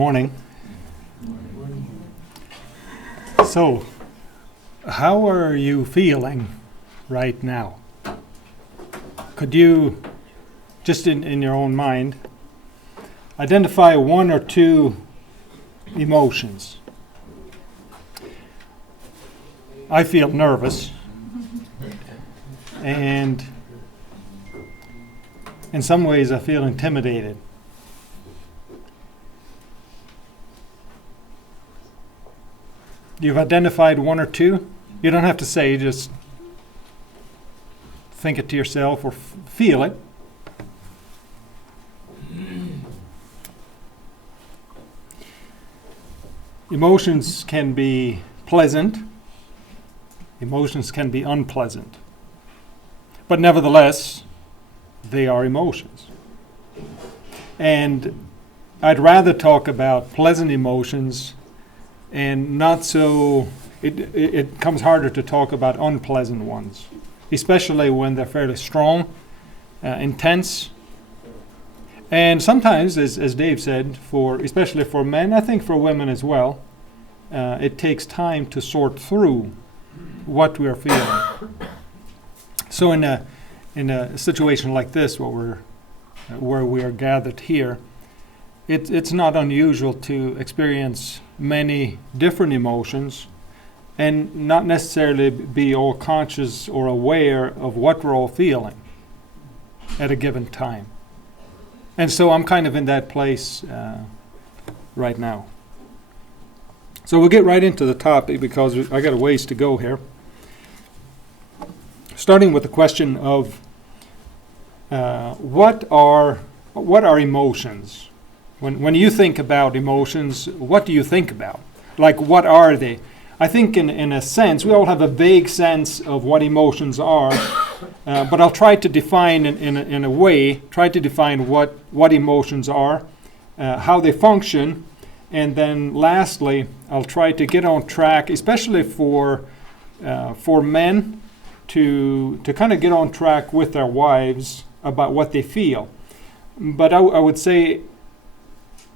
morning. So, how are you feeling right now? Could you, just in your own mind, identify one or two emotions? I feel nervous, and in some ways I feel intimidated. You've identified one or two? You don't have to say, just think it to yourself or feel it. Emotions can be pleasant. Emotions can be unpleasant. But nevertheless, they are emotions. And I'd rather talk about pleasant emotions and not so, it comes harder to talk about unpleasant ones, especially when they're fairly strong, intense. And sometimes, as Dave said, especially for men, I think for women as well, it takes time to sort through what we are feeling. So in a situation like this, where we are gathered here, it's not unusual to experience many different emotions and not necessarily be all conscious or aware of what we're all feeling at a given time. And so I'm kind of in that place right now. So we'll get right into the topic because I got a ways to go here. Starting with the question of what are emotions? When you think about emotions, what do you think about? Like, what are they? I think in a sense, we all have a vague sense of what emotions are, but I'll try to define in a way, try to define what emotions are, how they function, and then lastly, I'll try to get on track, especially for men, to kind of get on track with their wives about what they feel. But I would say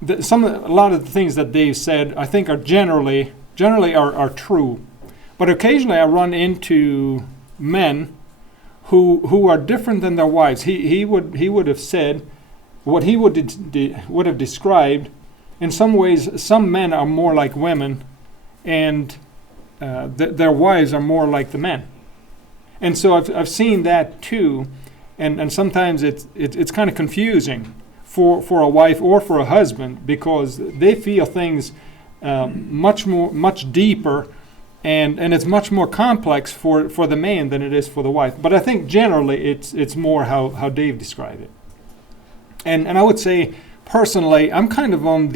that a lot of the things that Dave said, I think are generally are true. But occasionally I run into men who are different than their wives. He would have said what he would have described. In some ways, some men are more like women, and their wives are more like the men. And so I've seen that too, and sometimes it's kind of confusing for a wife or for a husband, because they feel things much deeper, and it's much more complex for the man than it is for the wife. But I think generally it's more how Dave described it. And I would say personally, I'm kind of on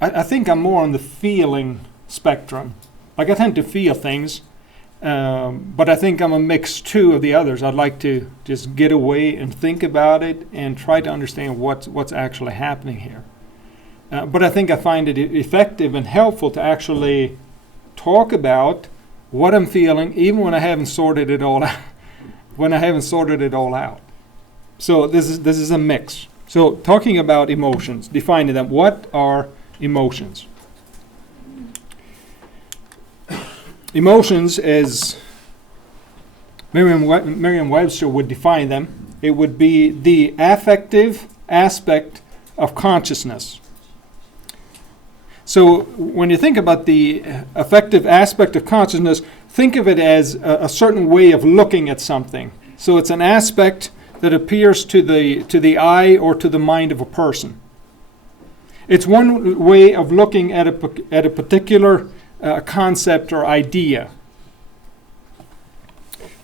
I think I'm more on the feeling spectrum. Like, I tend to feel things. But I think I'm a mix too of the others. I'd like to just get away and think about it and try to understand what's actually happening here. But I think I find it effective and helpful to actually talk about what I'm feeling, even when I haven't sorted it all out. So this is a mix. So talking about emotions, defining them. What are emotions? Emotions, as Merriam-Webster would define them, it would be the affective aspect of consciousness. So when you think about the affective aspect of consciousness, think of it as a certain way of looking at something. So it's an aspect that appears to the eye or to the mind of a person. It's one way of looking at a particular concept or idea.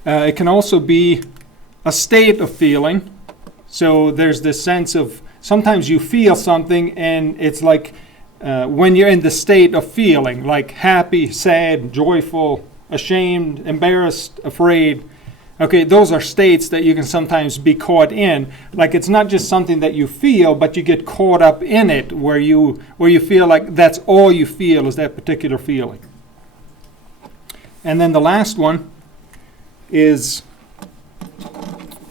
It can also be a state of feeling. So there's this sense of, sometimes you feel something and it's like when you're in the state of feeling, like happy, sad, joyful, ashamed, embarrassed, afraid. Okay, those are states that you can sometimes be caught in. Like, it's not just something that you feel, but you get caught up in it, where you feel like that's all you feel is that particular feeling. And then the last one is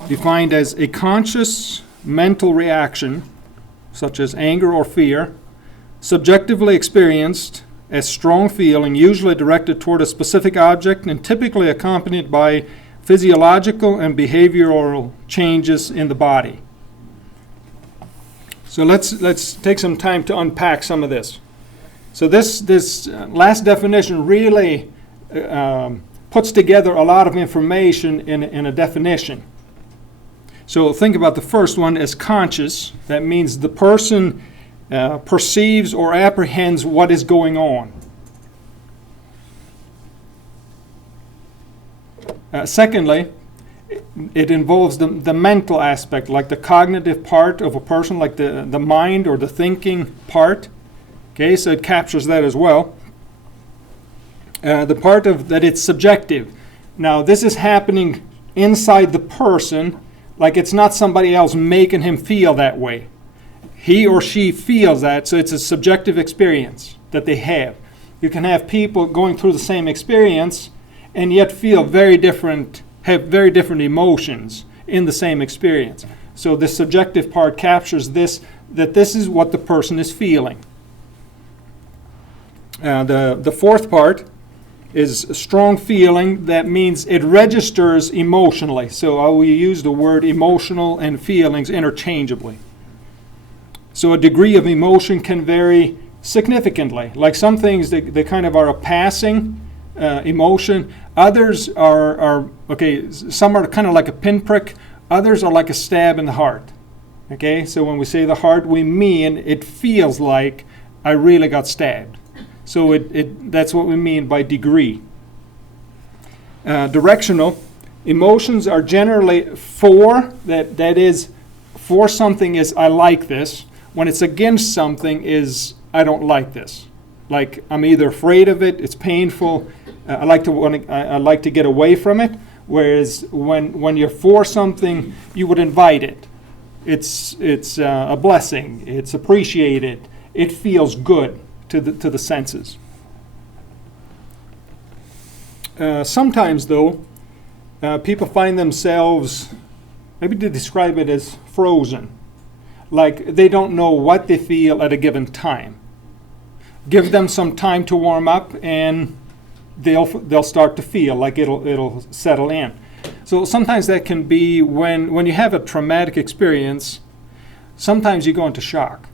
defined as a conscious mental reaction such as anger or fear, subjectively experienced as strong feeling, usually directed toward a specific object and typically accompanied by physiological and behavioral changes in the body. So let's take some time to unpack some of this. So this last definition really puts together a lot of information in a definition. So think about the first one as conscious. That means the person perceives or apprehends what is going on. Secondly, it involves the mental aspect, like the cognitive part of a person, like the mind or the thinking part. Okay, so it captures that as well. The part of that it's subjective. Now, this is happening inside the person, like it's not somebody else making him feel that way. He or she feels that, so it's a subjective experience that they have. You can have people going through the same experience and yet feel very different, have very different emotions in the same experience. So the subjective part captures this, that this is what the person is feeling. The fourth part is a strong feeling. That means it registers emotionally. So we use the word emotional and feelings interchangeably. So a degree of emotion can vary significantly. Like some things, they kind of are a passing emotion. Others are okay, some are kind of like a pinprick. Others are like a stab in the heart. Okay, so when we say the heart, we mean it feels like I really got stabbed. So that's what we mean by degree. Directional. Emotions are generally for, that is, for something is I like this. When it's against something is I don't like this. Like I'm either afraid of it, it's painful, I like to get away from it. Whereas when you're for something, you would invite it. It's a blessing. It's appreciated. It feels good to the senses. Sometimes, though, people find themselves, maybe to describe it as frozen, like they don't know what they feel at a given time. Give them some time to warm up, and they'll start to feel like it'll settle in. So sometimes that can be when you have a traumatic experience. Sometimes you go into shock,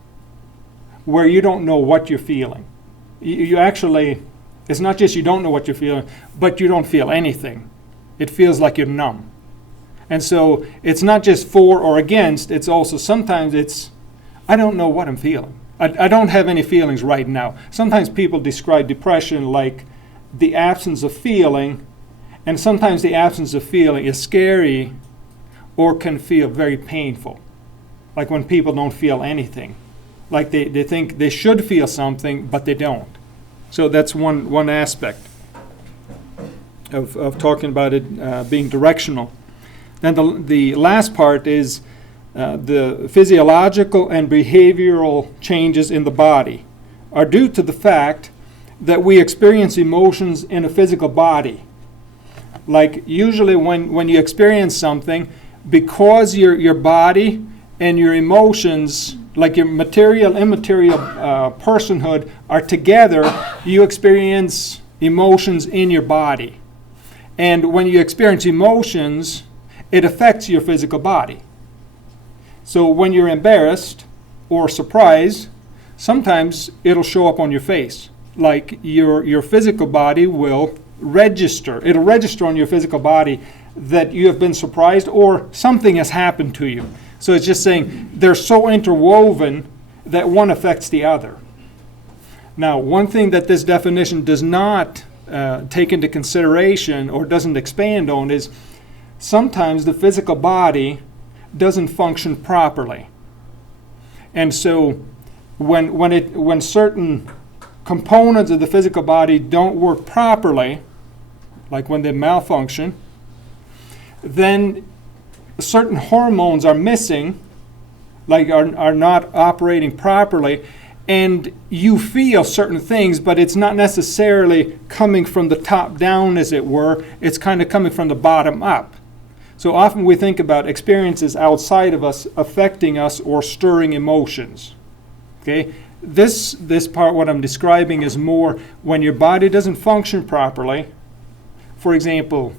where you don't know what you're feeling. You actually, it's not just you don't know what you're feeling, but you don't feel anything. It feels like you're numb. And so it's not just for or against, it's also sometimes it's, I don't know what I'm feeling. I don't have any feelings right now. Sometimes people describe depression like the absence of feeling, and sometimes the absence of feeling is scary or can feel very painful. Like when people don't feel anything. Like they think they should feel something, but they don't. So that's one aspect of talking about it being directional. Then the last part is the physiological and behavioral changes in the body are due to the fact that we experience emotions in a physical body. Like usually when you experience something, because your body and your emotions, like your material, immaterial personhood are together, you experience emotions in your body. And when you experience emotions, it affects your physical body. So when you're embarrassed or surprised, sometimes it'll show up on your face. Like your physical body will register. It'll register on your physical body that you have been surprised or something has happened to you. So it's just saying they're so interwoven that one affects the other. Now, one thing that this definition does not take into consideration or doesn't expand on is sometimes the physical body doesn't function properly. And so when certain components of the physical body don't work properly, like when they malfunction, then certain hormones are missing, like are not operating properly, and you feel certain things, but it's not necessarily coming from the top down, as it were. It's kind of coming from the bottom up. So often we think about experiences outside of us affecting us or stirring emotions. Okay? This part, what I'm describing, is more when your body doesn't function properly. For example,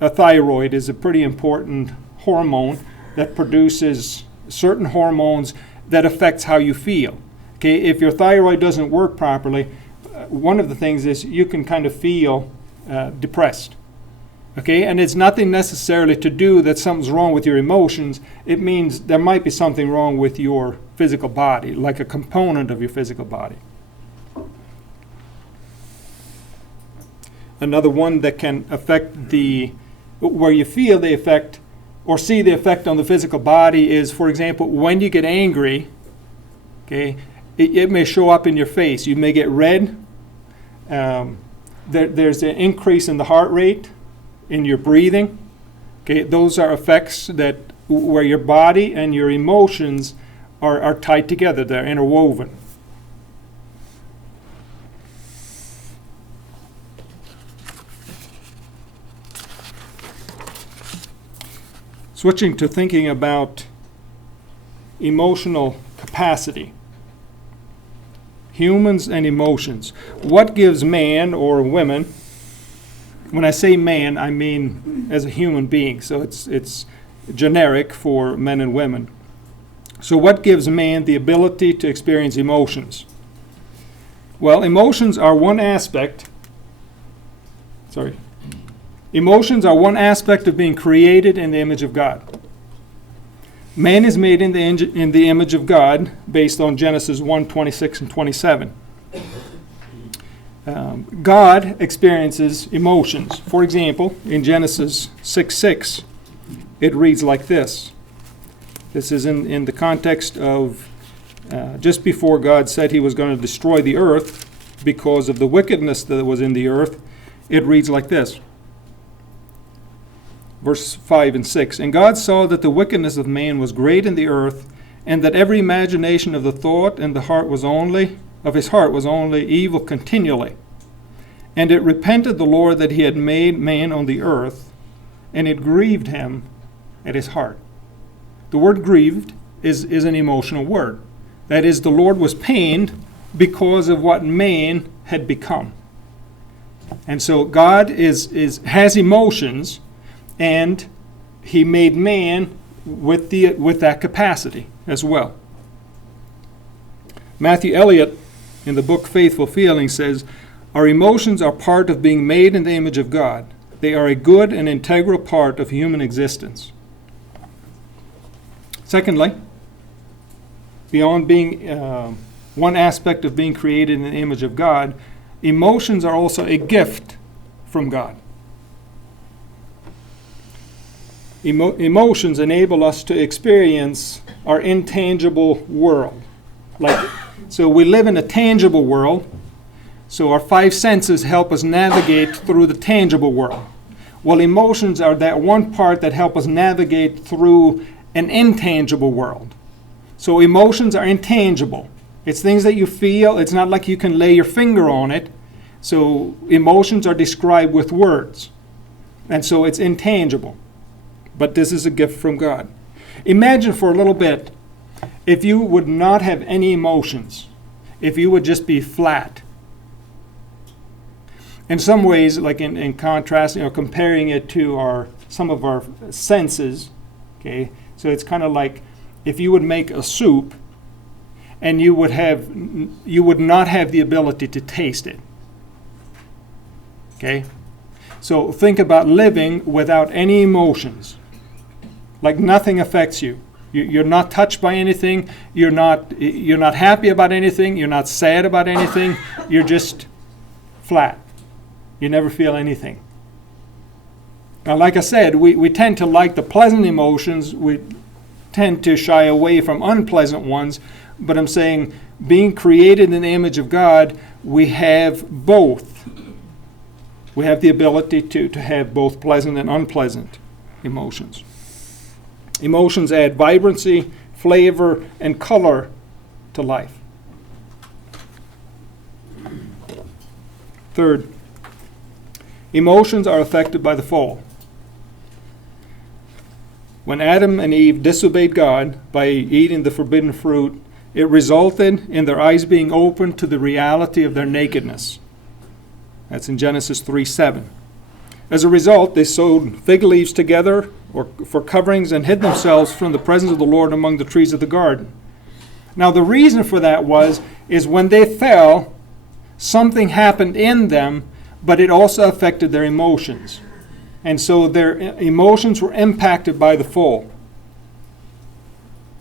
a thyroid is a pretty important hormone that produces certain hormones that affects how you feel. Okay, if your thyroid doesn't work properly, one of the things is you can kind of feel depressed. Okay, and it's nothing necessarily to do that something's wrong with your emotions. It means there might be something wrong with your physical body, like a component of your physical body. Another one that can affect where you feel the effect or see the effect on the physical body is, for example, when you get angry, okay, it may show up in your face. You may get red. There's an increase in the heart rate, in your breathing. Okay, those are effects where your body and your emotions are tied together. They're interwoven. Switching to thinking about emotional capacity. Humans and emotions. What gives man or women, when I say man, I mean as a human being, so it's generic for men and women. So what gives man the ability to experience emotions? Well, emotions are one aspect of being created in the image of God. Man is made in the image of God based on Genesis 1:26 and 27. God experiences emotions. For example, in Genesis 6:6, it reads like this. This is in the context of just before God said he was going to destroy the earth because of the wickedness that was in the earth. It reads like this. Verse 5 and 6. And God saw that the wickedness of man was great in the earth, and that every imagination of the thought and the heart of his heart was only evil continually. And it repented the Lord that he had made man on the earth, and it grieved him at his heart. The word grieved is an emotional word. That is, the Lord was pained because of what man had become. And so God has emotions, and he made man with that capacity as well. Matthew Elliott, in the book Faithful Feeling, says, our emotions are part of being made in the image of God. They are a good and integral part of human existence. Secondly, beyond being one aspect of being created in the image of God, emotions are also a gift from God. Emotions enable us to experience our intangible world. So we live in a tangible world, so our five senses help us navigate through the tangible world. Well, emotions are that one part that help us navigate through an intangible world. So emotions are intangible. It's things that you feel. It's not like you can lay your finger on it. So emotions are described with words. And so it's intangible. But this is a gift from God. Imagine for a little bit if you would not have any emotions, if you would just be flat. In some ways, like in contrast, comparing it to some of our senses, okay? So it's kind of like if you would make a soup and you would not have the ability to taste it. Okay? So think about living without any emotions. Like nothing affects you. You're not touched by anything. You're not happy about anything. You're not sad about anything. You're just flat. You never feel anything. Now, like I said, we tend to like the pleasant emotions. We tend to shy away from unpleasant ones. But I'm saying, being created in the image of God, we have both. We have the ability to have both pleasant and unpleasant emotions. Emotions add vibrancy, flavor, and color to life. Third, emotions are affected by the fall. When Adam and Eve disobeyed God by eating the forbidden fruit, it resulted in their eyes being opened to the reality of their nakedness. That's in Genesis 3:7. As a result, they sewed fig leaves together for coverings and hid themselves from the presence of the Lord among the trees of the garden. Now the reason for that is when they fell, something happened in them, but it also affected their emotions. And so their emotions were impacted by the fall.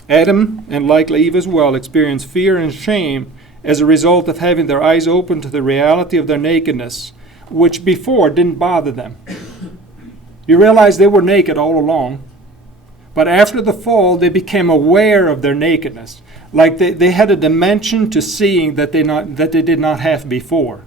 Adam, and likely Eve as well, experienced fear and shame as a result of having their eyes open to the reality of their nakedness, which before didn't bother them. You realize they were naked all along, but after the fall, they became aware of their nakedness. Like they had a dimension to seeing that they did not have before.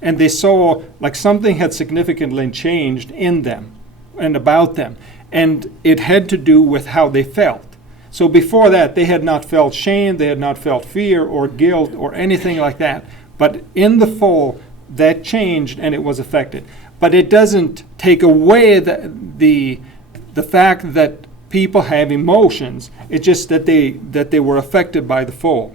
And they saw like something had significantly changed in them and about them. And it had to do with how they felt. So before that, they had not felt shame, they had not felt fear or guilt or anything like that. But in the fall, that changed and it was affected. But it doesn't take away the fact that people have emotions. It's just that they were affected by the fall.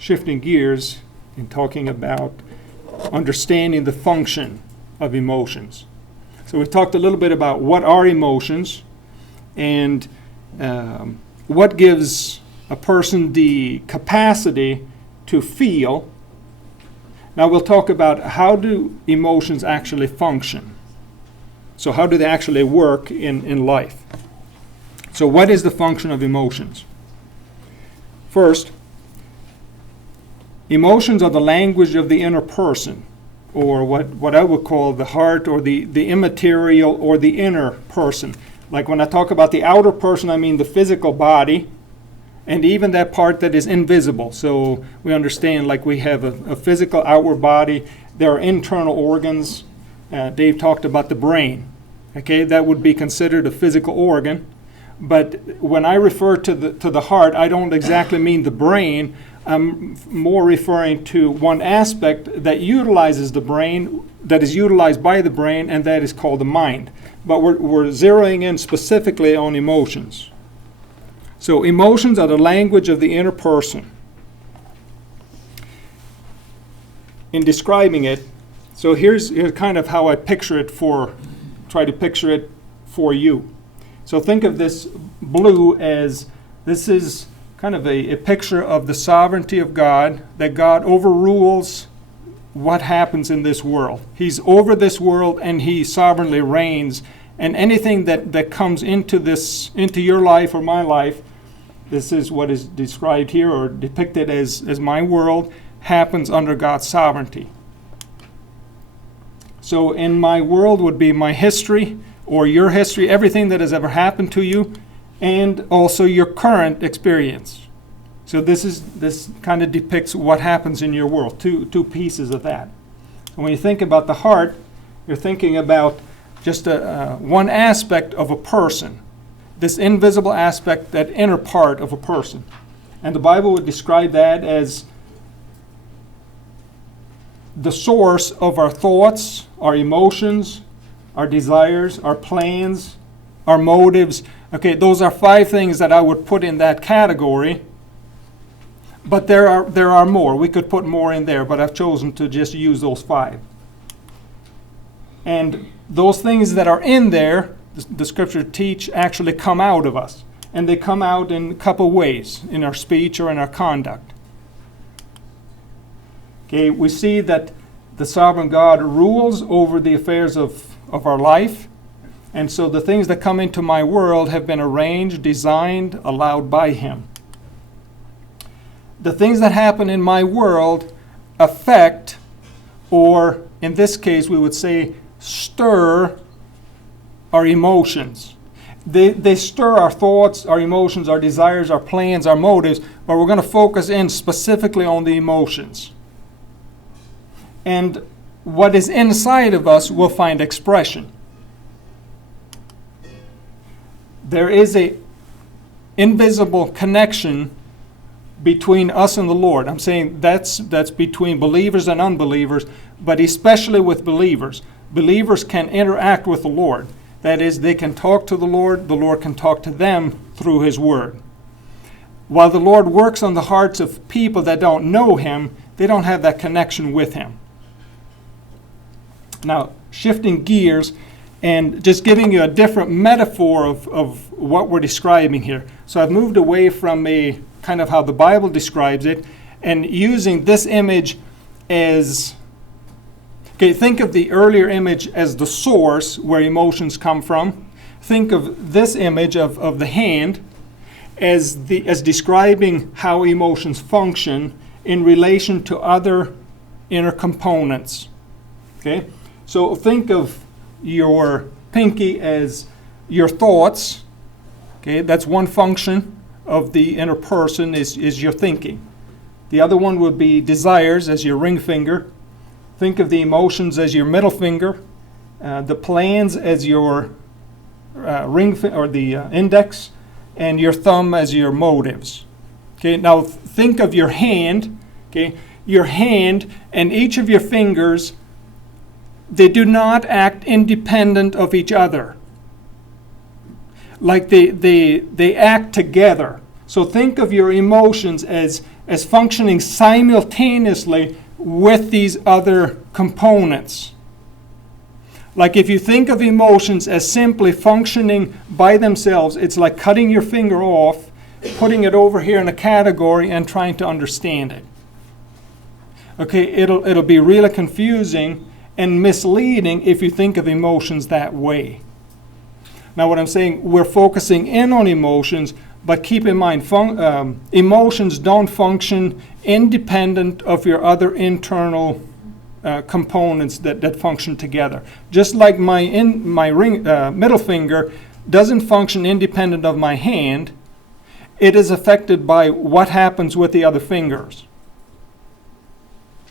Shifting gears and talking about understanding the function of emotions. So we talked a little bit about what are emotions and what gives a person the capacity to feel. Now we'll talk about how do emotions actually function. So how do they actually work in life? So what is the function of emotions? First, emotions are the language of the inner person, or what I would call the heart, or the immaterial, or the inner person. Like when I talk about the outer person, I mean the physical body, and even that part that is invisible. So we understand like we have a physical outward body. There are internal organs. Dave talked about the brain. Okay, that would be considered a physical organ. But when I refer to the heart, I don't exactly mean the brain. I'm more referring to one aspect that utilizes the brain, that is utilized by the brain, and that is called the mind. But we're zeroing in specifically on emotions. So emotions are the language of the inner person. In describing it, so here's kind of how I try to picture it for you. So think of this blue as, this is kind of a picture of the sovereignty of God, that God overrules what happens in this world. He's over this world and he sovereignly reigns, and anything that comes into your life or my life, this is what is described here or depicted as my world, happens under God's sovereignty. So in my world would be my history or your history, everything that has ever happened to you, and also your current experience. So this kind of depicts what happens in your world, two pieces of that. And when you think about the heart, you're thinking about just one aspect of a person, this invisible aspect, that inner part of a person. And the Bible would describe that as the source of our thoughts, our emotions, our desires, our plans, our motives. Okay, those are 5 things that I would put in that category. But there are more. We could put more in there, but I've chosen to just use those 5. And those things that are in there, the scripture teach, actually come out of us. And they come out in a couple ways, in our speech or in our conduct. Okay, we see that the sovereign God rules over the affairs of our life. And so the things that come into my world have been arranged, designed, allowed by Him. The things that happen in my world affect, or in this case we would say stir, our emotions. They stir our thoughts, our emotions, our desires, our plans, our motives, but we're going to focus in specifically on the emotions. And what is inside of us will find expression. There is an invisible connection between us and the Lord. I'm saying that's between believers and unbelievers, but especially with believers. Believers can interact with the Lord. That is, they can talk to the Lord can talk to them through His Word. While the Lord works on the hearts of people that don't know Him, they don't have that connection with Him. Now, shifting gears and just giving you a different metaphor of what we're describing here. So I've moved away from a kind of how the Bible describes it and using this image as, okay, think of the earlier image as the source where emotions come from. Think of this image of the hand as describing how emotions function in relation to other inner components. Okay? So think of your pinky as your thoughts. Okay, that's one function of the inner person is your thinking. The other one would be desires as your ring finger. Think of the emotions as your middle finger, the plans as your the index, and your thumb as your motives. Okay, now think of your hand. Okay, your hand and each of your fingers, they do not act independent of each other. Like they act together. So think of your emotions as functioning simultaneously with these other components. Like if you think of emotions as simply functioning by themselves, it's like cutting your finger off, putting it over here in a category and trying to understand it. Okay, it'll be really confusing and misleading if you think of emotions that way. Now what I'm saying, we're focusing in on emotions, but keep in mind, emotions don't function independent of your other internal components that function together. Just like my middle finger doesn't function independent of my hand, it is affected by what happens with the other fingers.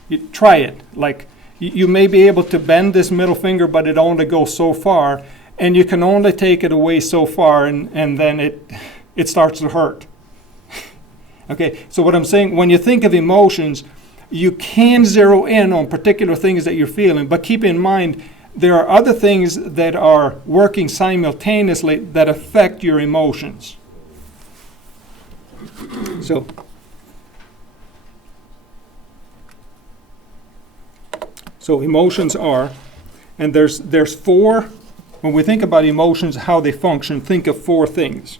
You try it. Like you may be able to bend this middle finger, but it only goes so far, and you can only take it away so far, and then it starts to hurt. Okay, so what I'm saying, when you think of emotions, you can zero in on particular things that you're feeling, but keep in mind there are other things that are working simultaneously that affect your emotions. So emotions are, and there's four, when we think about emotions, how they function, think of four things.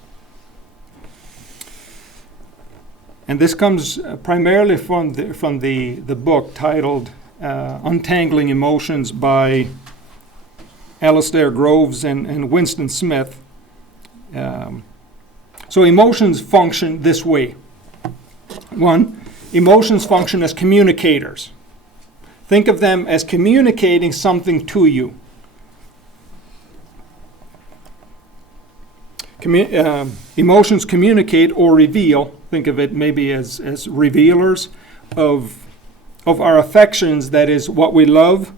And this comes primarily from the book titled Untangling Emotions by Alistair Groves and Winston Smith. So emotions function this way. One, emotions function as communicators. Think of them as communicating something to you. Emotions communicate or reveal. Think of it maybe as revealers of our affections, that is what we love,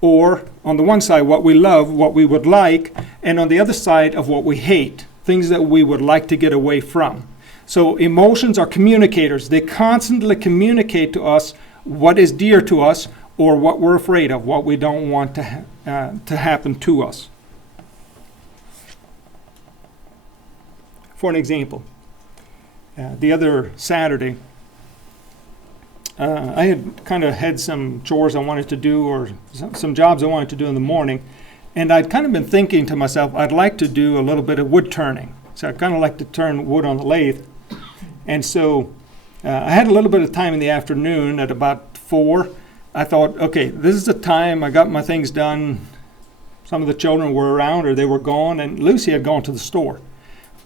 or on the one side what we love, what we would like, and on the other side of what we hate, things that we would like to get away from. So emotions are communicators. They constantly communicate to us what is dear to us or what we're afraid of, what we don't want to happen to us. For an example, the other Saturday, I had some chores I wanted to do, or some jobs I wanted to do in the morning, and I'd kind of been thinking to myself, I'd like to do a little bit of wood turning. So I kind of like to turn wood on the lathe. And so I had a little bit of time in the afternoon at about 4. I thought, okay, this is the time. I got my things done. Some of the children were around or they were gone, and Lucy had gone to the store.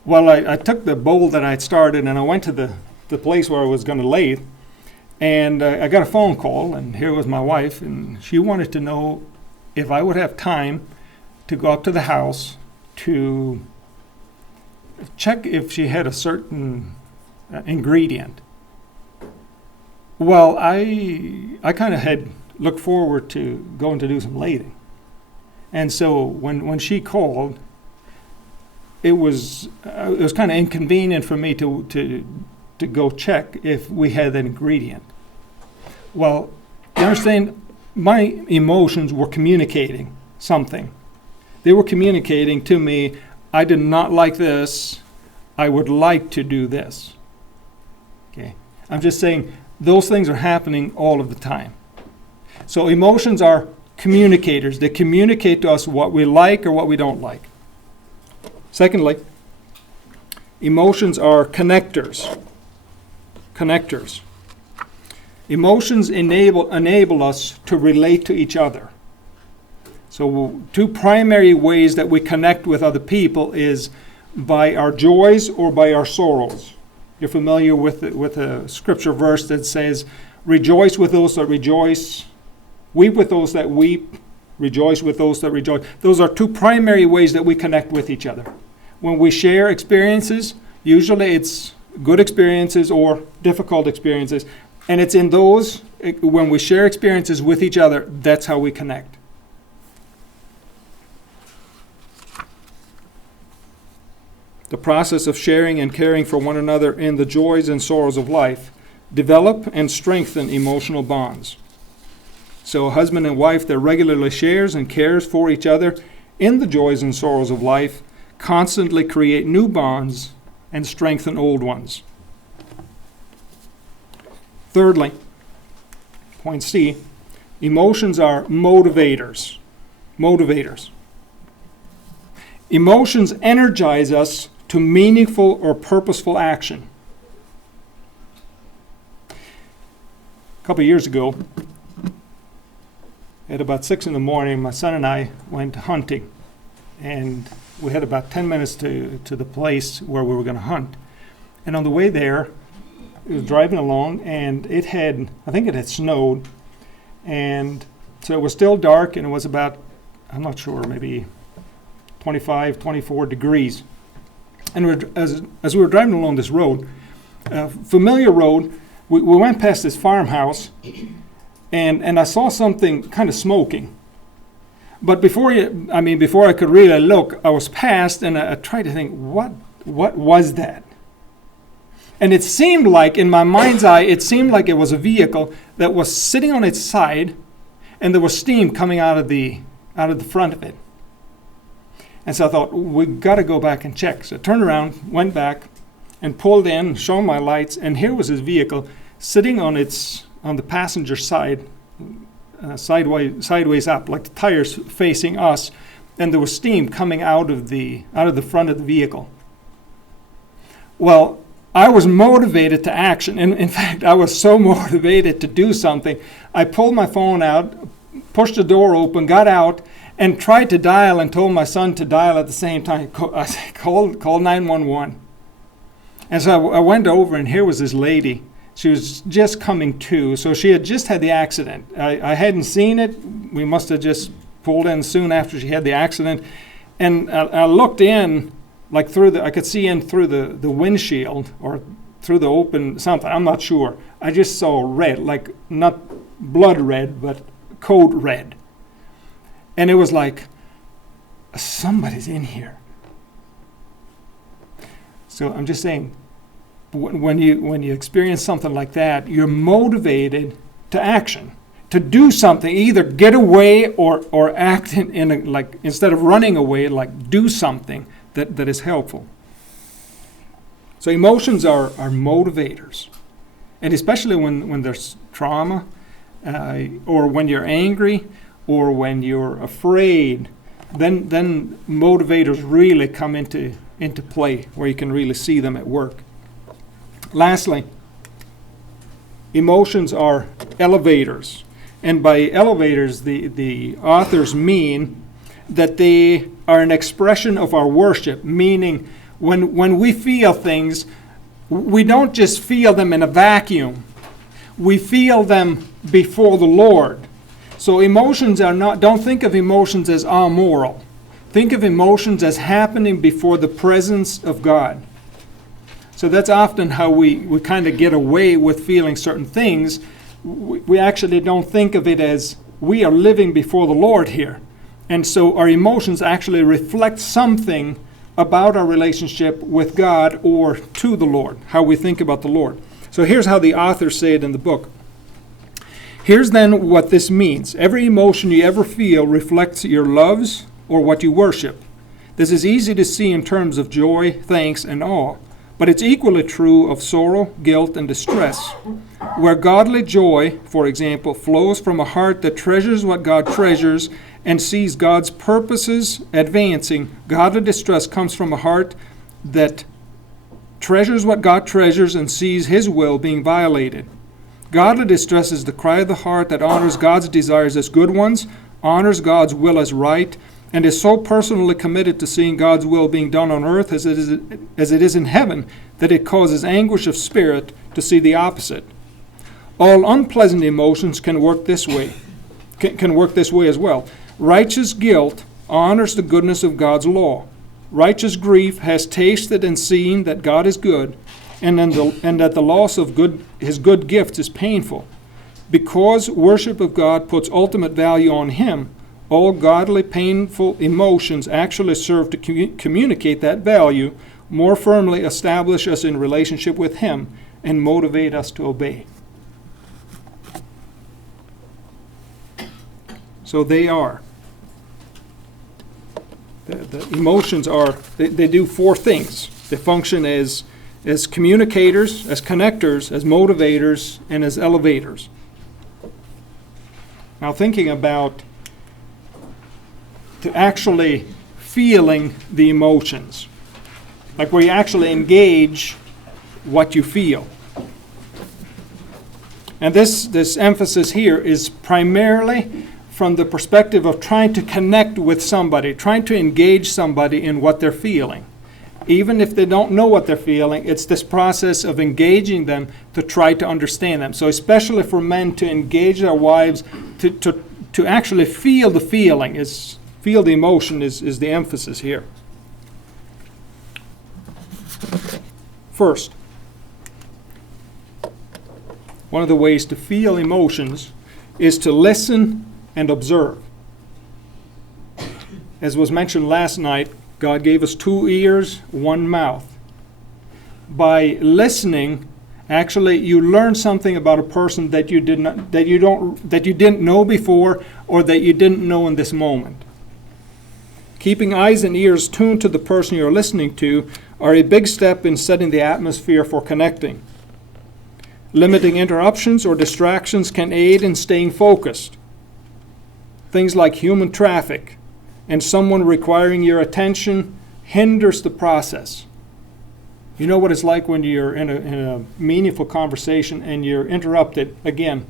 Well, I took the bowl that I had started and I went to the place where I was going to lathe, and I got a phone call, and here was my wife, and she wanted to know if I would have time to go up to the house to check if she had a certain ingredient. Well, I kind of had looked forward to going to do some lathing. And so when she called, it was kind of inconvenient for me to to go check if we had that ingredient. Well, you understand, my emotions were communicating something. They were communicating to me, I did not like this, I would like to do this. Okay, I'm just saying those things are happening all of the time. So emotions are communicators. They communicate to us what we like or what we don't like. Secondly, emotions are connectors. Connectors. Emotions enable us to relate to each other. So two primary ways that we connect with other people is by our joys or by our sorrows. You're familiar with a scripture verse that says, rejoice with those that rejoice, weep with those that weep, rejoice with those that rejoice. Those are two primary ways that we connect with each other. When we share experiences, usually it's good experiences or difficult experiences. And it's in those, when we share experiences with each other, that's how we connect. The process of sharing and caring for one another in the joys and sorrows of life develop and strengthen emotional bonds. So a husband and wife that regularly shares and cares for each other in the joys and sorrows of life constantly create new bonds and strengthen old ones. Thirdly, point C, emotions are motivators. Motivators. Emotions energize us to meaningful or purposeful action. A couple of years ago, at about 6 in the morning, my son and I went hunting. And we had about 10 minutes to the place where we were going to hunt. And on the way there, we was driving along, and I think it had snowed. And so it was still dark, and it was about, I'm not sure, maybe 25, 24 degrees. And as we were driving along this road, familiar road, we went past this farmhouse, and I saw something kind of smoking. But before I could really look, I was past, and I tried to think, what was that? And it seemed like, in my mind's eye, it seemed like it was a vehicle that was sitting on its side, and there was steam coming out of the front of it. And so I thought, we've got to go back and check. So I turned around, went back, and pulled in, shone my lights, and here was his vehicle sitting on the passenger side, sideways up, like the tires facing us, and there was steam coming out of the front of the vehicle. Well, I was motivated to action, and in fact, I was so motivated to do something. I pulled my phone out, pushed the door open, got out, and tried to dial, and told my son to dial at the same time. I said, call 911. And so I went over, and here was this lady. She was just coming to, so she had just had the accident. I hadn't seen it. We must have just pulled in soon after she had the accident. And I looked in, like I could see in through the windshield or through the open something. I'm not sure. I just saw red, like not blood red, but code red. And it was like, somebody's in here. So I'm just saying, when you experience something like that, you're motivated to action, to do something, either get away or act like instead of running away, like do something that is helpful. So emotions are motivators, and especially when there's trauma, or when you're angry, or when you're afraid, then motivators really come into play, where you can really see them at work. Lastly, emotions are elevators. And by elevators, the authors mean that they are an expression of our worship, meaning when we feel things, we don't just feel them in a vacuum. We feel them before the Lord. So emotions don't think of emotions as amoral. Think of emotions as happening before the presence of God. So that's often how we kind of get away with feeling certain things. We actually don't think of it as we are living before the Lord here. And so our emotions actually reflect something about our relationship with God or to the Lord, how we think about the Lord. So here's how the authors say it in the book. Here's then what this means. Every emotion you ever feel reflects your loves or what you worship. This is easy to see in terms of joy, thanks, and awe, but it's equally true of sorrow, guilt, and distress. Where godly joy, for example, flows from a heart that treasures what God treasures and sees God's purposes advancing, godly distress comes from a heart that treasures what God treasures and sees His will being violated. Godly distress is the cry of the heart that honors God's desires as good ones, honors God's will as right, and is so personally committed to seeing God's will being done on earth as it is in heaven that it causes anguish of spirit to see the opposite. All unpleasant emotions can work this way as well. Righteous guilt honors the goodness of God's law. Righteous grief has tasted and seen that God is good, and that the loss of His good gifts is painful. Because worship of God puts ultimate value on Him, all godly painful emotions actually serve to communicate that value, more firmly establish us in relationship with Him, and motivate us to obey. So they are. The emotions are, they do four things. They function as communicators, as connectors, as motivators, and as elevators. Now thinking about to actually feeling the emotions, like where you actually engage what you feel. And this emphasis here is primarily from the perspective of trying to connect with somebody, trying to engage somebody in what they're feeling. Even if they don't know what they're feeling, it's this process of engaging them to try to understand them. So especially for men to engage their wives, to actually feel the feeling, feel the emotion is the emphasis here. First, one of the ways to feel emotions is to listen and observe. As was mentioned last night, God gave us 2 ears, 1 mouth. By listening, actually you learn something about a person that you didn't know before, or that you didn't know in this moment. Keeping eyes and ears tuned to the person you're listening to are a big step in setting the atmosphere for connecting. Limiting interruptions or distractions can aid in staying focused. Things like human traffic and someone requiring your attention hinders the process. You know what it's like when you're in a meaningful conversation and you're interrupted again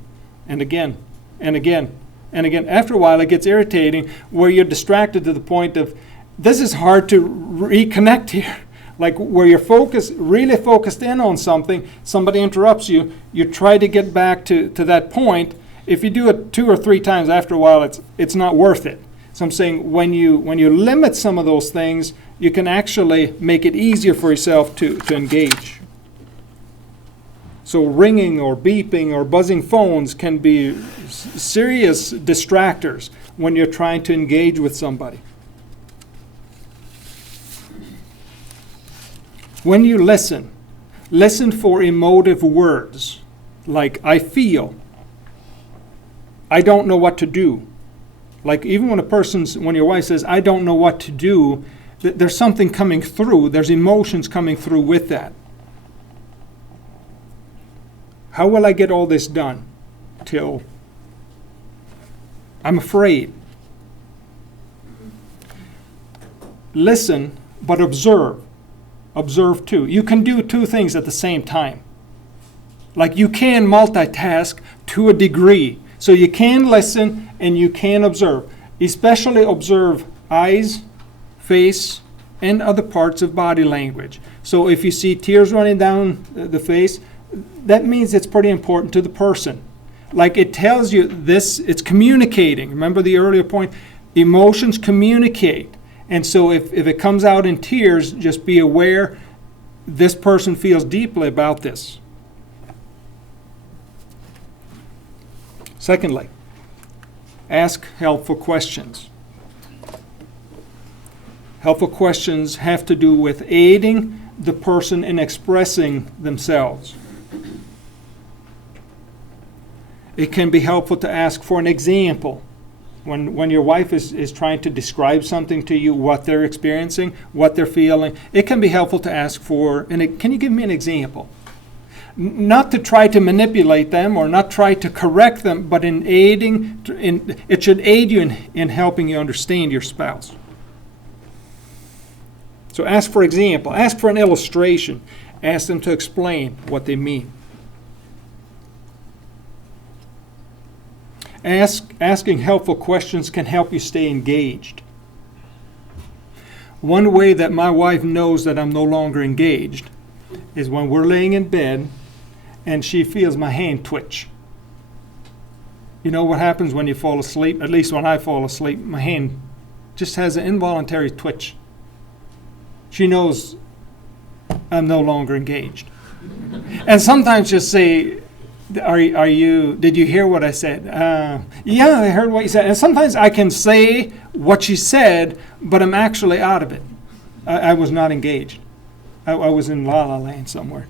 and again and again and again. After a while, it gets irritating where you're distracted to the point of, this is hard to reconnect here. Like where you're really focused in on something, somebody interrupts you, you try to get back to that point. If you do it 2 or 3 times, after a while, it's not worth it. So I'm saying when you limit some of those things, you can actually make it easier for yourself to engage. So ringing or beeping or buzzing phones can be serious distractors when you're trying to engage with somebody. When you listen for emotive words like I feel, I don't know what to do. Like even when your wife says, I don't know what to do, there's something coming through. There's emotions coming through with that. How will I get all this done? Till I'm afraid. Listen, but observe. Observe too. You can do 2 things at the same time. Like you can multitask to a degree. So you can listen and you can observe. Especially observe eyes, face, and other parts of body language. So if you see tears running down the face, that means it's pretty important to the person. Like it tells you this, it's communicating. Remember the earlier point? Emotions communicate. And so if it comes out in tears, just be aware this person feels deeply about this. Secondly, ask helpful questions. Helpful questions have to do with aiding the person in expressing themselves. It can be helpful to ask for an example. When your wife is trying to describe something to you, what they're experiencing, what they're feeling, it can be helpful to ask for, can you give me an example? Not to try to manipulate them or not try to correct them, but it should aid you in helping you understand your spouse. So ask for example, ask for an illustration, ask them to explain what they mean. Asking helpful questions can help you stay engaged. One way that my wife knows that I'm no longer engaged is when we're laying in bed and she feels my hand twitch. You know what happens when you fall asleep? At least when I fall asleep, my hand just has an involuntary twitch. She knows I'm no longer engaged. And sometimes she'll say, did you hear what I said? Yeah, I heard what you said. And sometimes I can say what she said, but I'm actually out of it. I was not engaged. I was in la la land somewhere.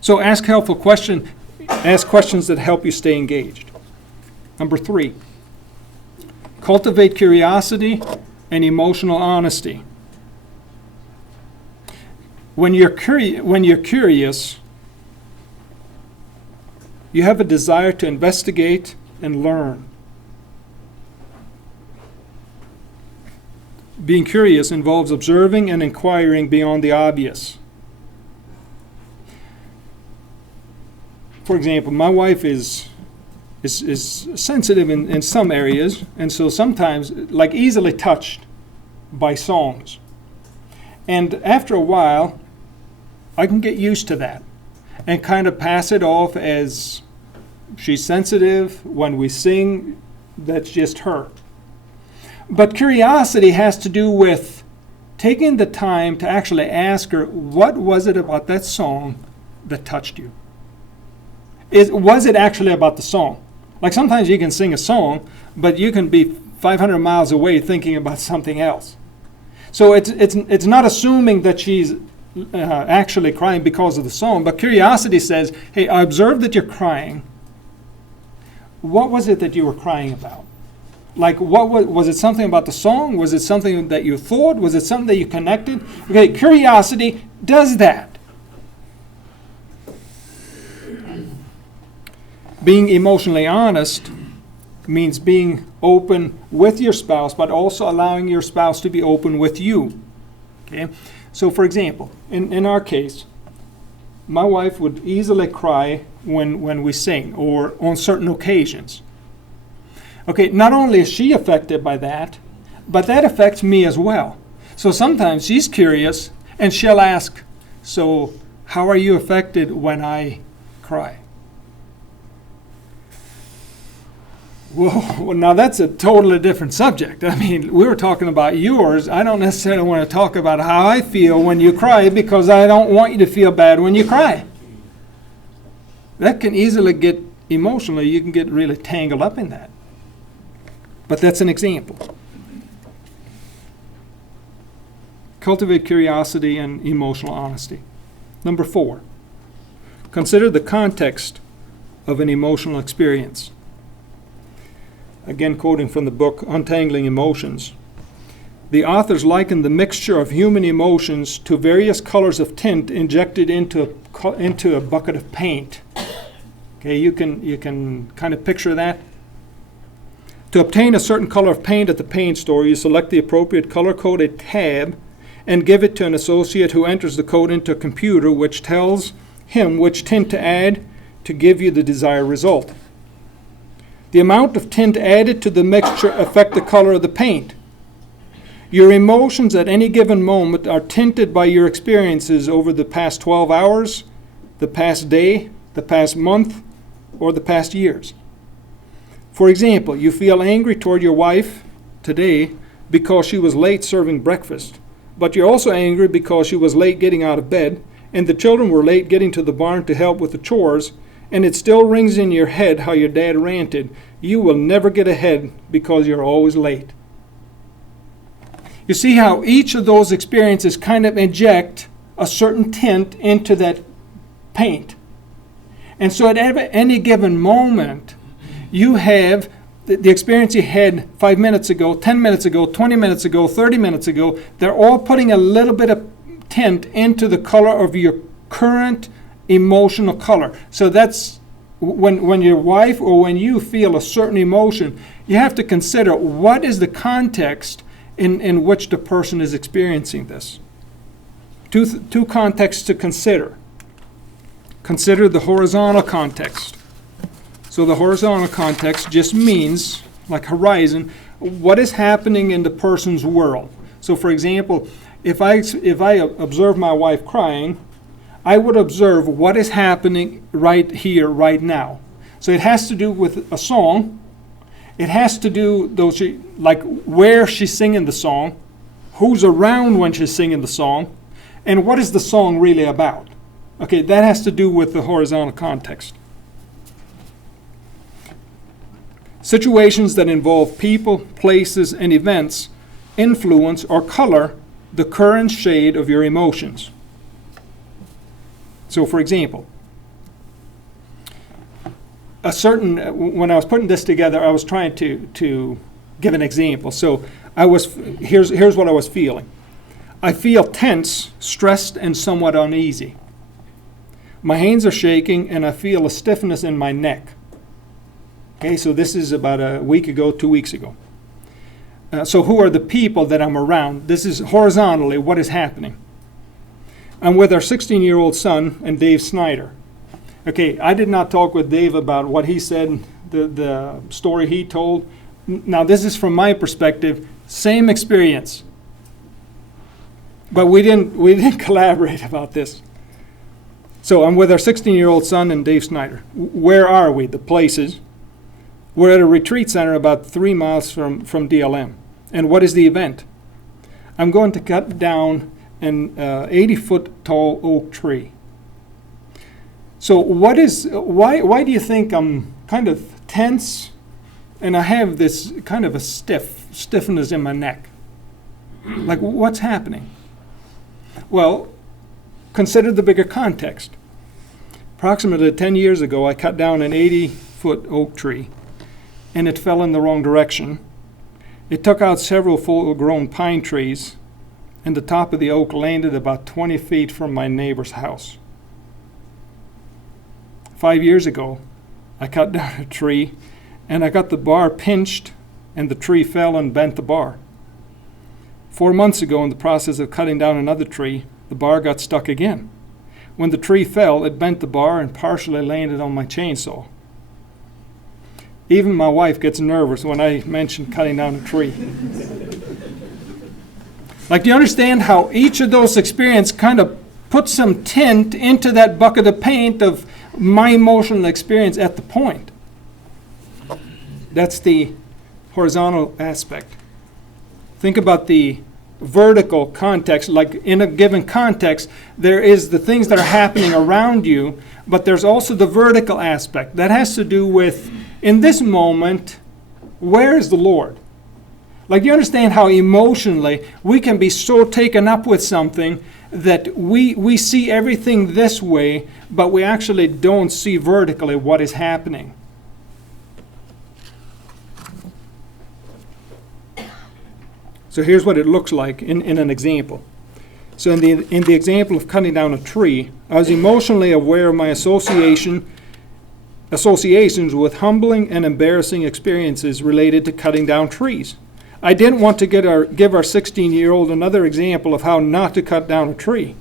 So ask helpful questions. Ask questions that help you stay engaged. Number 3, cultivate curiosity and emotional honesty. When you're curious, you have a desire to investigate and learn. Being curious involves observing and inquiring beyond the obvious. For example, my wife is sensitive in some areas, and so sometimes, like, easily touched by songs. And after a while, I can get used to that and kind of pass it off as she's sensitive. When we sing, that's just her. But curiosity has to do with taking the time to actually ask her, what was it about that song that touched you? Was it actually about the song? Like, sometimes you can sing a song, but you can be 500 miles away thinking about something else. So it's not assuming that she's actually crying because of the song, but curiosity says, hey, I observed that you're crying. What was it that you were crying about? Like, was it something about the song? Was it something that you thought? Was it something that you connected? Okay, curiosity does that. Being emotionally honest means being open with your spouse, but also allowing your spouse to be open with you. Okay? So, for example, in our case, my wife would easily cry when we sing or on certain occasions. Okay, not only is she affected by that, but that affects me as well. So sometimes she's curious and she'll ask, so how are you affected when I cry? Well, now that's a totally different subject. I mean, we were talking about yours. I don't necessarily want to talk about how I feel when you cry, because I don't want you to feel bad when you cry. That can easily get emotionally, you can get really tangled up in that. But that's an example. Cultivate curiosity and emotional honesty. Number 4, consider the context of an emotional experience. Again, quoting from the book Untangling Emotions. The authors liken the mixture of human emotions to various colors of tint injected into a bucket of paint. Okay, you can kind of picture that. To obtain a certain color of paint at the paint store, you select the appropriate color-coded tab and give it to an associate who enters the code into a computer, which tells him which tint to add to give you the desired result. The amount of tint added to the mixture affect the color of the paint. Your emotions at any given moment are tinted by your experiences over the past 12 hours, the past day, the past month, or the past years. For example, you feel angry toward your wife today because she was late serving breakfast, but you're also angry because she was late getting out of bed, and the children were late getting to the barn to help with the chores, and it still rings in your head how your dad ranted, "You will never get ahead because you're always late." You see how each of those experiences kind of inject a certain tint into that paint. And so at any given moment, you have the experience you had 5 minutes ago, 10 minutes ago, 20 minutes ago, 30 minutes ago. They're all putting a little bit of tint into the color of your current emotional color. So that's when your wife or when you feel a certain emotion, you have to consider what is the context in which the person is experiencing this. Two contexts to consider. Consider the horizontal context. So the horizontal context just means, like horizon, what is happening in the person's world. So for example, if I observe my wife crying, I would observe what is happening right here, right now. So it has to do with a song. It has to do, like where she's singing the song, who's around when she's singing the song, and what is the song really about. Okay, that has to do with the horizontal context. Situations that involve people, places, and events influence or color the current shade of your emotions. So, for example, when I was putting this together, I was trying to give an example. So, here's what I was feeling. I feel tense, stressed, and somewhat uneasy. My hands are shaking, and I feel a stiffness in my neck. Okay, so this is about a week ago, 2 weeks ago. So who are the people that I'm around? This is horizontally what is happening. I'm with our 16-year-old son and Dave Snyder. Okay, I did not talk with Dave about what he said, the story he told. Now this is from my perspective, same experience. But we didn't collaborate about this. So I'm with our 16-year-old son and Dave Snyder. Where are we? The places. We're at a retreat center about 3 miles from DLM. And what is the event? I'm going to cut down an 80-foot tall oak tree. So why do you think I'm kind of tense and I have this kind of a stiffness in my neck? Like, what's happening? Well, consider the bigger context. Approximately 10 years ago, I cut down an 80-foot oak tree, and it fell in the wrong direction. It took out several full-grown pine trees, and the top of the oak landed about 20 feet from my neighbor's house. 5 years ago, I cut down a tree, and I got the bar pinched, and the tree fell and bent the bar. 4 months ago, in the process of cutting down another tree, the bar got stuck again. When the tree fell, it bent the bar and partially landed on my chainsaw. Even my wife gets nervous when I mention cutting down a tree. Like, do you understand how each of those experiences kind of put some tint into that bucket of paint of my emotional experience at the point? That's the horizontal aspect. Think about the vertical context. Like, in a given context, there is the things that are happening around you, but there's also the vertical aspect. That has to do with, in this moment, where is the Lord? Like, you understand how emotionally we can be so taken up with something that we see everything this way, but we actually don't see vertically what is happening. So here's what it looks like in an example. So in the example of cutting down a tree, I was emotionally aware of my associations with humbling and embarrassing experiences related to cutting down trees. I didn't want to give our 16-year-old another example of how not to cut down a tree.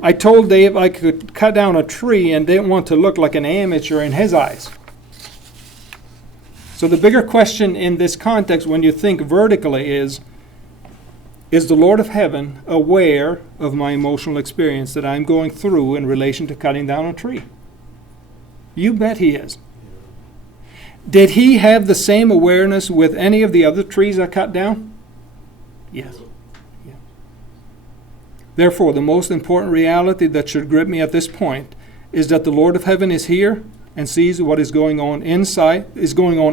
I told Dave I could cut down a tree and didn't want to look like an amateur in his eyes. So the bigger question in this context when you think vertically is the Lord of heaven aware of my emotional experience that I'm going through in relation to cutting down a tree? You bet he is. Did he have the same awareness with any of the other trees I cut down? Yes. Yeah. Therefore, the most important reality that should grip me at this point is that the Lord of heaven is here and sees what is going on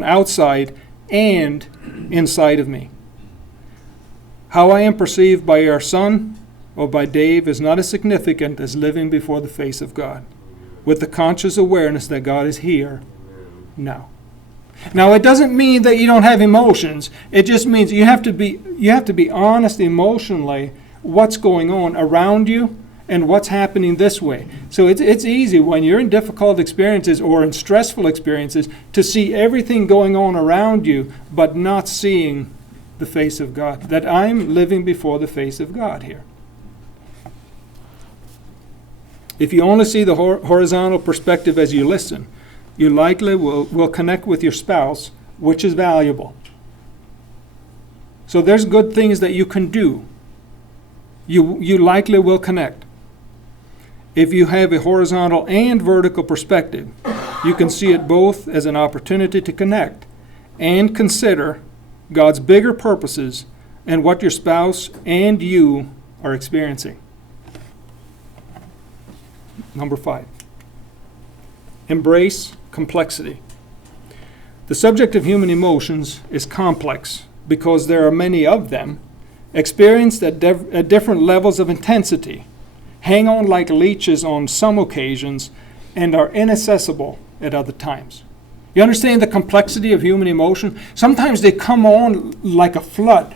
outside and inside of me. How I am perceived by our son or by Dave is not as significant as living before the face of God, with the conscious awareness that God is here now. Now, it doesn't mean that you don't have emotions. It just means you have to be honest emotionally what's going on around you and what's happening this way. So it's easy when you're in difficult experiences or in stressful experiences to see everything going on around you but not seeing the face of God. That I'm living before the face of God here. If you only see the horizontal perspective as you listen, you likely will connect with your spouse, which is valuable. So there's good things that you can do. You likely will connect. If you have a horizontal and vertical perspective, you can see it both as an opportunity to connect and consider God's bigger purposes and what your spouse and you are experiencing. Number 5. Embrace complexity. The subject of human emotions is complex because there are many of them, experienced at different levels of intensity, hang on like leeches on some occasions, and are inaccessible at other times. You understand the complexity of human emotion? Sometimes they come on like a flood.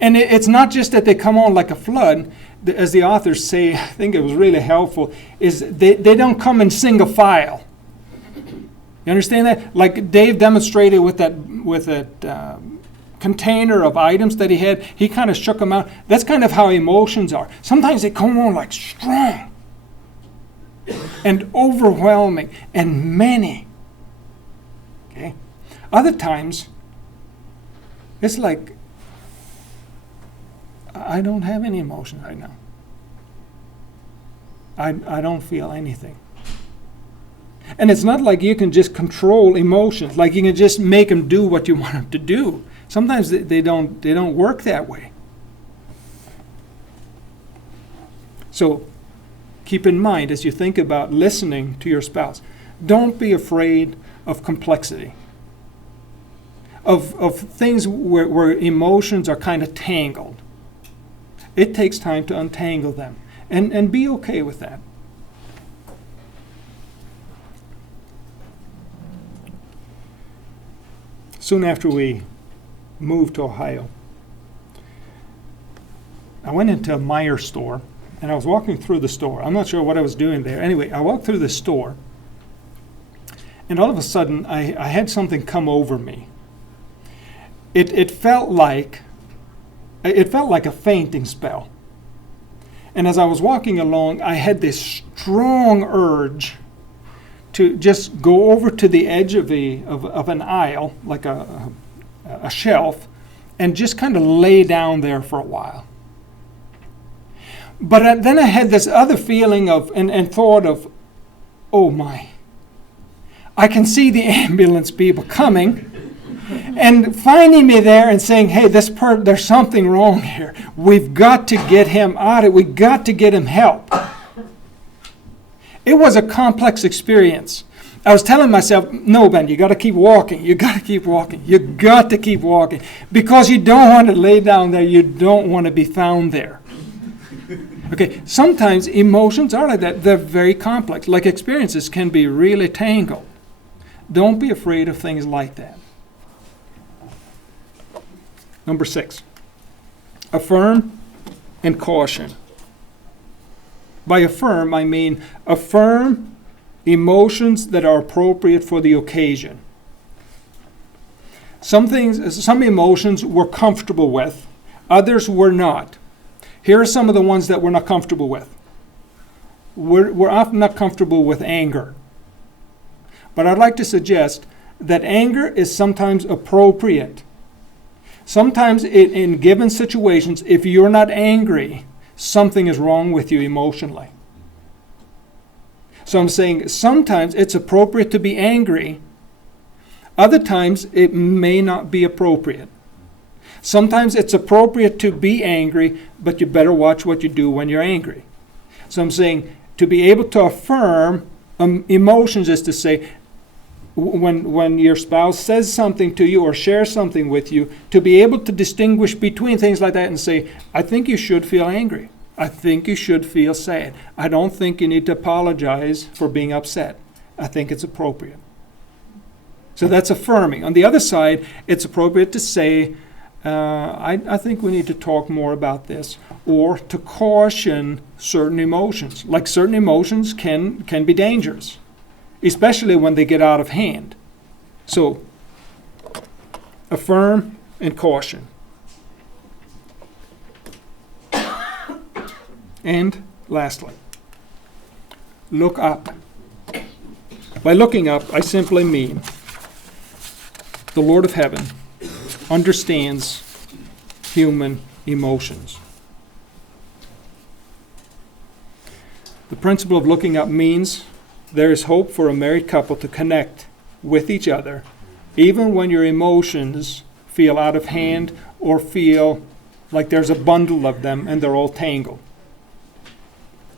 And it's not just that they come on like a flood. As the authors say, I think it was really helpful, is they don't come in single file. You understand that? Like Dave demonstrated with that container of items that he had, he kind of shook them out. That's kind of how emotions are. Sometimes they come on like strong and overwhelming and many. Okay? Other times, it's like, I don't have any emotion right now. I don't feel anything. And it's not like you can just control emotions, like you can just make them do what you want them to do. Sometimes they don't work that way. So keep in mind as you think about listening to your spouse, don't be afraid of complexity, of things where emotions are kind of tangled. It takes time to untangle them, and be okay with that. Soon after we moved to Ohio, I went into a Meijer store, and I was walking through the store. I'm not sure what I was doing there. Anyway, I walked through the store, and all of a sudden, I had something come over me. It felt like a fainting spell. And as I was walking along, I had this strong urge to just go over to the edge of an aisle, like a shelf, and just kind of lay down there for a while. But then I had this other feeling of and thought of, oh my, I can see the ambulance people coming and finding me there and saying, hey, there's something wrong here. We've got to get him out of it. We've got to get him help. It was a complex experience. I was telling myself, no, Ben, you got to keep walking. You got to keep walking. You got to keep walking. Because you don't want to lay down there. You don't want to be found there. Okay, sometimes emotions are like that. They're very complex. Like experiences can be really tangled. Don't be afraid of things like that. Number 6, affirm and caution. By affirm, I mean affirm emotions that are appropriate for the occasion. Some emotions we're comfortable with, others we're not. Here are some of the ones that we're not comfortable with. We're often not comfortable with anger. But I'd like to suggest that anger is sometimes appropriate. Sometimes in given situations, if you're not angry, something is wrong with you emotionally. So I'm saying sometimes it's appropriate to be angry. Other times it may not be appropriate. Sometimes it's appropriate to be angry, but you better watch what you do when you're angry. So I'm saying to be able to affirm emotions is to say, when your spouse says something to you or shares something with you, to be able to distinguish between things like that and say, I think you should feel angry. I think you should feel sad. I don't think you need to apologize for being upset. I think it's appropriate. So that's affirming. On the other side, it's appropriate to say, I think we need to talk more about this, or to caution certain emotions. Like certain emotions can be dangerous, especially when they get out of hand. So, affirm and caution. And lastly, look up. By looking up, I simply mean the Lord of heaven understands human emotions. The principle of looking up means there is hope for a married couple to connect with each other, even when your emotions feel out of hand or feel like there's a bundle of them and they're all tangled.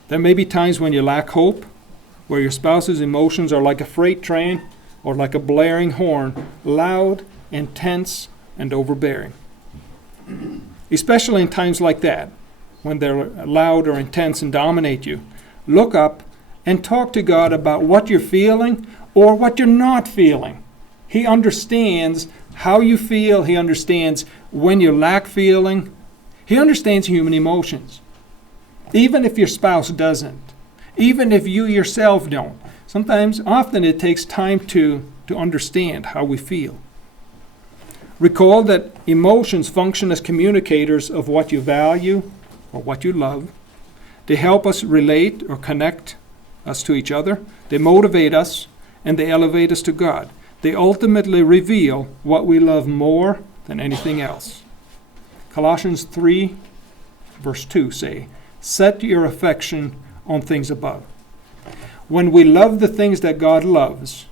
There may be times when you lack hope, where your spouse's emotions are like a freight train or like a blaring horn, loud, intense, and overbearing. Especially in times like that, when they're loud or intense and dominate you, look up and talk to God about what you're feeling or what you're not feeling. He understands how you feel. He understands when you lack feeling. He understands human emotions. Even if your spouse doesn't, even if you yourself don't. Often it takes time to understand how we feel. Recall that emotions function as communicators of what you value or what you love. They help us relate or connect us to each other. They motivate us and they elevate us to God. They ultimately reveal what we love more than anything else. Colossians 3, verse 2 say, set your affection on things above. When we love the things that God loves,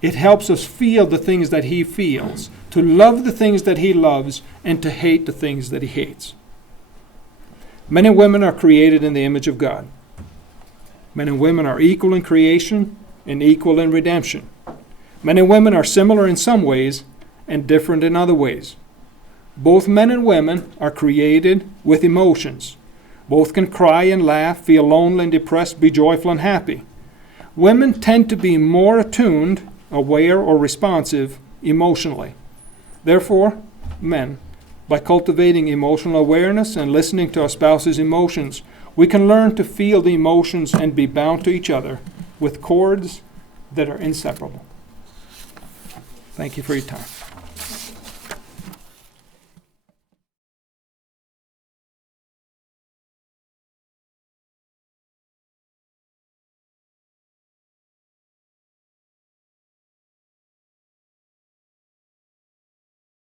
it helps us feel the things that He feels, to love the things that He loves, and to hate the things that He hates. Men and women are created in the image of God. Men and women are equal in creation and equal in redemption. Men and women are similar in some ways and different in other ways. Both men and women are created with emotions. Both can cry and laugh, feel lonely and depressed, be joyful and happy. Women tend to be more attuned, aware, or responsive emotionally. Therefore, men, by cultivating emotional awareness and listening to our spouse's emotions, we can learn to feel the emotions and be bound to each other with cords that are inseparable. Thank you for your time.